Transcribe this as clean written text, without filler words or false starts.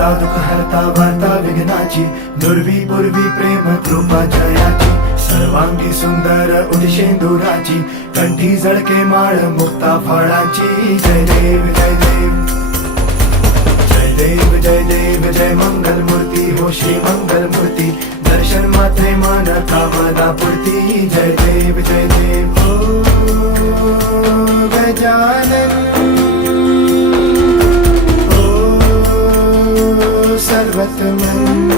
दाता दुःख हरता वार्ता विघ्नाची, दुर्वी पूर्वी प्रेम कृपा जयाची, सर्वांगी सुंदर उदिशेंदुराची, कंठी जळके माळ मुक्ता फळाची. जय देव जय देव जय देव जय देव जय मंगल मूर्ती हो श्री मंगल मूर्ती, दर्शन मात्रे मन कामना पूर्ती. जय देव जय देव ओ गजानन ओ सर्वतमन